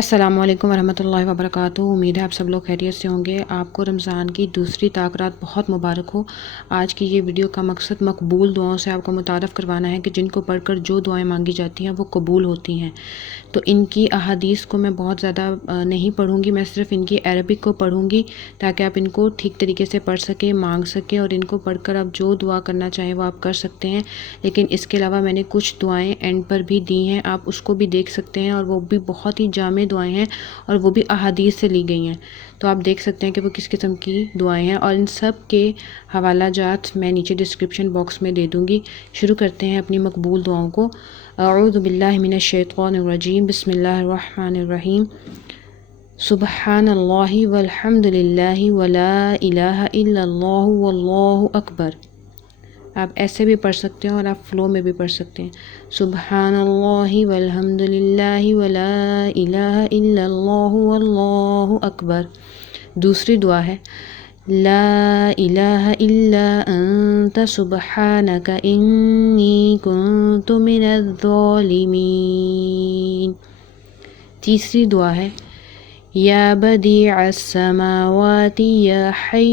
السلام علیکم ورحمۃ اللہ وبرکاتہ۔ امید ہے آپ سب لوگ خیریت سے ہوں گے۔ آپ کو رمضان کی دوسری تاکرات بہت مبارک ہو۔ آج کی یہ ویڈیو کا مقصد مقبول دعاؤں سے آپ کو متعارف کروانا ہے کہ جن کو پڑھ کر جو دعائیں مانگی جاتی ہیں وہ قبول ہوتی ہیں۔ تو ان کی احادیث کو میں بہت زیادہ نہیں پڑھوں گی، میں صرف ان کی عربک کو پڑھوں گی تاکہ آپ ان کو ٹھیک طریقے سے پڑھ سکیں، مانگ سکیں، اور ان کو پڑھ کر آپ جو دعا کرنا چاہیں وہ آپ کر سکتے ہیں۔ لیکن اس کے علاوہ میں نے کچھ دعائیں اینڈ پر بھی دی ہیں، آپ اس کو بھی دیکھ سکتے ہیں، اور وہ بھی بہت ہی جامع دعائیں ہیں اور وہ بھی احادیث سے لی گئی ہیں۔ تو آپ دیکھ سکتے ہیں کہ وہ کس قسم کی دعائیں ہیں، اور ان سب کے حوالہ جات میں نیچے ڈسکرپشن باکس میں دے دوں گی۔ شروع کرتے ہیں اپنی مقبول دعاؤں کو۔ اعوذ باللہ من الشیطان الرجیم، بسم اللہ الرحمن الرحیم۔ سبحان اللہ والحمد للہ ولا الہ الا اللہ واللہ اکبر۔ آپ ایسے بھی پڑھ سکتے ہیں اور آپ فلو میں بھی پڑھ سکتے ہیں۔ سبحان اللہ والحمد للہ ولا الہ الا اللہ واللہ اکبر۔ دوسری دعا ہے لا الہ الا انت سبحانک انی کنت من الظالمین۔ تیسری دعا ہے یا بدیع السماوات یا حی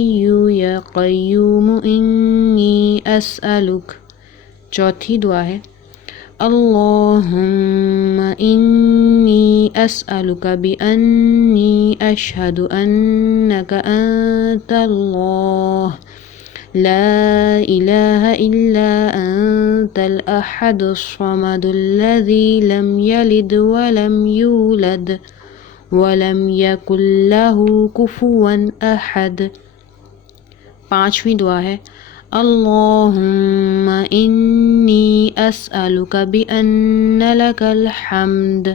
یا قیوم انی اسألک۔ چوتھی دعا ہے اللہم انی اسألک بانی اشہد انک انت اللہ لا الہ الا انت الاحد الصمد الذی لم یلد ولم یولد وَلَمْ يَكُنْ لَهُ كُفُوًا أَحَدٌ۔ پانچویں دعا ہے اللہم انی اسألک بأن لک الحمد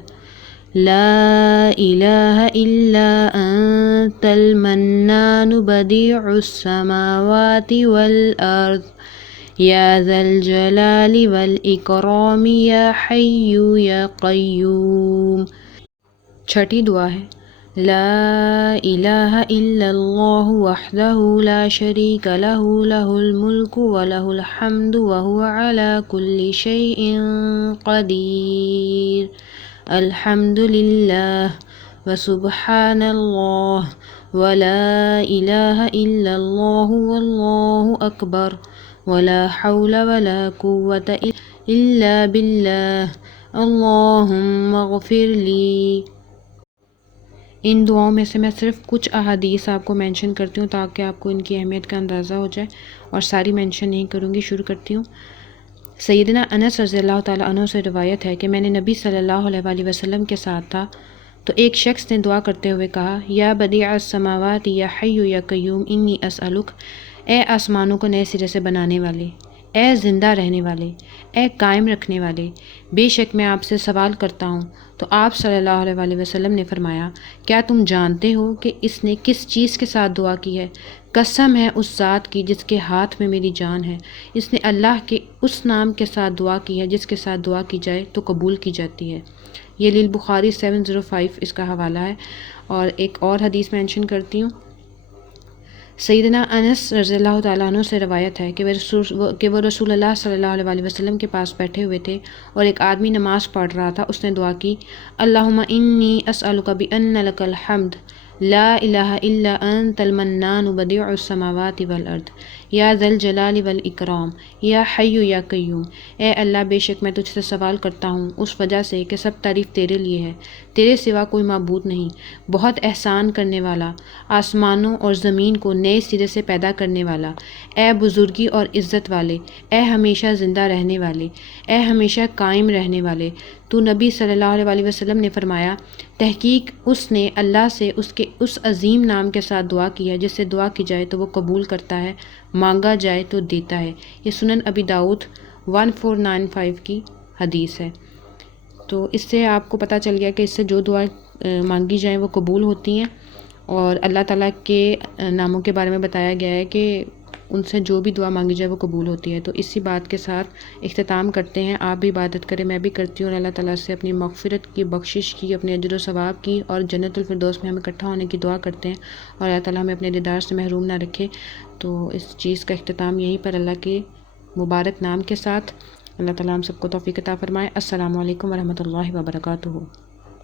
لا الہ الا انت المنان بدیع السماوات والارض یا ذا الجلال والاکرام یا حی یا قیوم۔ چھٹی دعا ہے لا الہ الا اللہ وحدہ لا شریک لہ لہ الملک ولہ الحمد وہو علی کل شیء قدیر۔ الحمد للہ وسبحان اللہ ولا الہ الا اللہ واللہ اکبر ولا حول ولا قوة الا باللہ اللہم اغفر لی۔ ان دعاؤں میں سے میں صرف کچھ احادیث آپ کو مینشن کرتی ہوں تاکہ آپ کو ان کی اہمیت کا اندازہ ہو جائے، اور ساری مینشن نہیں کروں گی۔ شروع کرتی ہوں۔ سیدنا انس رضی اللہ تعالیٰ عنہ سے روایت ہے کہ میں نے نبی صلی اللہ علیہ وآلہ وسلم کے ساتھ تھا تو ایک شخص نے دعا کرتے ہوئے کہا یا بدیع السماوات یا حی یا قیوم انی اسألک۔ اے آسمانوں کو نئے سرے سے بنانے والے، اے زندہ رہنے والے، اے قائم رکھنے والے، بے شک میں آپ سے سوال کرتا ہوں۔ تو آپ صلی اللہ علیہ وآلہ وسلم نے فرمایا کیا تم جانتے ہو کہ اس نے کس چیز کے ساتھ دعا کی ہے؟ قسم ہے اس ذات کی جس کے ہاتھ میں میری جان ہے، اس نے اللہ کے اس نام کے ساتھ دعا کی ہے جس کے ساتھ دعا کی جائے تو قبول کی جاتی ہے۔ یہ البخاری 705 اس کا حوالہ ہے۔ اور ایک اور حدیث مینشن کرتی ہوں۔ سیدنا انس رضی اللہ تعالیٰ عنہ سے روایت ہے کہ وہ رسول اللہ صلی اللہ علیہ وآلہ وسلم کے پاس بیٹھے ہوئے تھے اور ایک آدمی نماز پڑھ رہا تھا۔ اس نے دعا کی اللہم انی اسألک بأن لک الحمد لا الہ الا انت المنان بدیع السماوات والارض یا ذا الجلال والاکرام یا حی یا قیوم۔ اے اللہ، بے شک میں تجھ سے سوال کرتا ہوں اس وجہ سے کہ سب تعریف تیرے لیے ہے، تیرے سوا کوئی معبود نہیں، بہت احسان کرنے والا، آسمانوں اور زمین کو نئے سرے سے پیدا کرنے والا، اے بزرگی اور عزت والے، اے ہمیشہ زندہ رہنے والے، اے ہمیشہ قائم رہنے والے۔ تو نبی صلی اللہ علیہ وآلہ وسلم نے فرمایا تحقیق اس نے اللہ سے اس کے اس عظیم نام کے ساتھ دعا کی ہے جس سے دعا کی جائے تو وہ قبول کرتا ہے، مانگا جائے تو دیتا ہے۔ یہ سنن ابی داؤد 1495 کی حدیث ہے۔ تو اس سے آپ کو پتہ چل گیا کہ اس سے جو دعا مانگی جائیں وہ قبول ہوتی ہیں، اور اللہ تعالیٰ کے ناموں کے بارے میں بتایا گیا ہے کہ ان سے جو بھی دعا مانگی جائے وہ قبول ہوتی ہے۔ تو اسی بات کے ساتھ اختتام کرتے ہیں۔ آپ بھی عبادت کریں، میں بھی کرتی ہوں، اور اللہ تعالیٰ سے اپنی مغفرت کی، بخشش کی، اپنے اجر و ثواب کی، اور جنت الفردوس میں ہم اکٹھا ہونے کی دعا کرتے ہیں، اور اللہ تعالیٰ ہمیں اپنے دیدار سے محروم نہ رکھے۔ تو اس چیز کا اختتام یہیں پر اللہ کے مبارک نام کے ساتھ۔ اللہ تعالیٰ ہم سب کو توفیق عطا فرمائے۔ السلام علیکم ورحمۃ اللہ وبرکاتہ۔